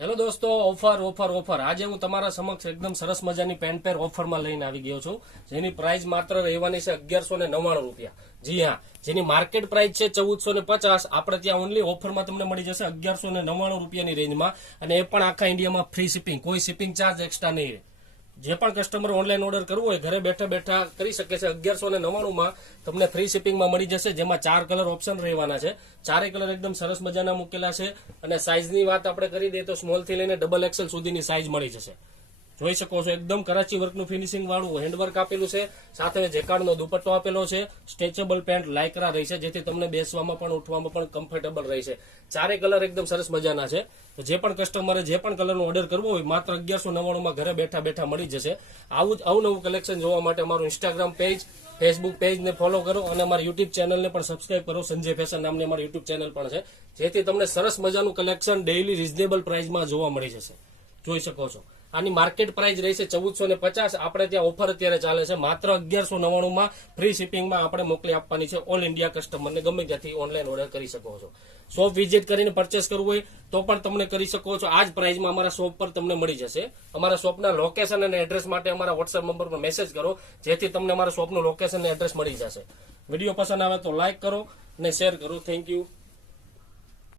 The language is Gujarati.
હેલો દોસ્તો, ઓફર આજે હું તમારા સમક્ષ એકદમ સરસ મજાની પેન્ટ પેર ઓફરમાં લઈને આવી ગયો છું, જેની પ્રાઇસ માત્ર રહેવાની છે 1199 રૂપિયા. જી હા, જેની માર્કેટ પ્રાઇસ છે 1450. આપણે ત્યાં ઓનલી ઓફરમાં તમને મળી જશે 1199 રૂપિયાની રેન્જમાં, અને એ પણ આખા ઇન્ડિયામાં ફ્રી શિપિંગ, કોઈ શિપિંગ ચાર્જ એક્સ્ટ્રા નહીં રહે. જે પણ કસ્ટમર ઓનલાઈન ઓર્ડર કરવું હોય ઘરે બેઠા બેઠા કરી શકે છે. 1199 તમને ફ્રી શિપિંગમાં મળી જશે, જેમાં 4 કલર ઓપ્શન રહેવાના છે. ચારેય કલર એકદમ સરસ મજાના મૂકેલા છે. અને સાઇઝની વાત આપણે કરી દઈએ તો સ્મોલ થી લઈને ડબલ એક્સેલ સુધીની સાઇઝ મળી જશે. જોઈ શકો છો, એકદમ કરાચી વર્કનું ફિનિશિંગ વાળું હેન્ડવર્ક આપેલું છે, સાથે જેકાર્ડનો દુપટ્ટો આપેલો છે. સ્ટ્રેચેબલ પેન્ટ લાયકરા રહી છે, જેથી તમને બેસવામાં પણ ઉઠવામાં પણ કમ્ફર્ટેબલ રહેશે. ચારેય કલર એકદમ સરસ મજાના છે. તો જે પણ કસ્ટમરે જે પણ કલરનો ઓર્ડર કરવો હોય માત્ર 1199 ઘરે બેઠા બેઠા મળી જશે. આવું જ અવનવું કલેક્શન જોવા માટે અમારું ઇન્સ્ટાગ્રામ પેજ, ફેસબુક પેજને ફોલો કરો, અને અમારી યુટ્યુબ ચેનલને પણ સબસ્ક્રાઇબ કરો. સંજય ફેશન નામની અમારી યુટ્યુબ ચેનલ પણ છે, જેથી તમને સરસ મજાનું કલેક્શન ડેઇલી રિઝનેબલ પ્રાઇસમાં જોવા મળી જશે. જોઈ શકો છો, આની માર્કેટ પ્રાઇસ રહેશે 1450. આપણે ત્યાં ઓફર અત્યારે ચાલે છે, માત્ર 1199 ફ્રી શિપિંગમાં આપણે મોકલી આપવાની છે ઓલ ઇન્ડિયા કસ્ટમરને. ગમે ત્યાંથી ઓનલાઈન ઓર્ડર કરી શકો છો. શોપ વિઝિટ કરીને પરચેસ કરવું હોય તો પણ તમને કરી શકો છો. આ જ પ્રાઇસમાં અમારા શોપ પર તમને મળી જશે. અમારા શોપના લોકેશન અને એડ્રેસ માટે અમારા વોટ્સએપ નંબર પર મેસેજ કરો, જેથી તમને અમારા શોપનું લોકેશન અને એડ્રેસ મળી જશે. વિડીયો પસંદ આવે તો લાઇક કરો અને શેર કરો. Thank you.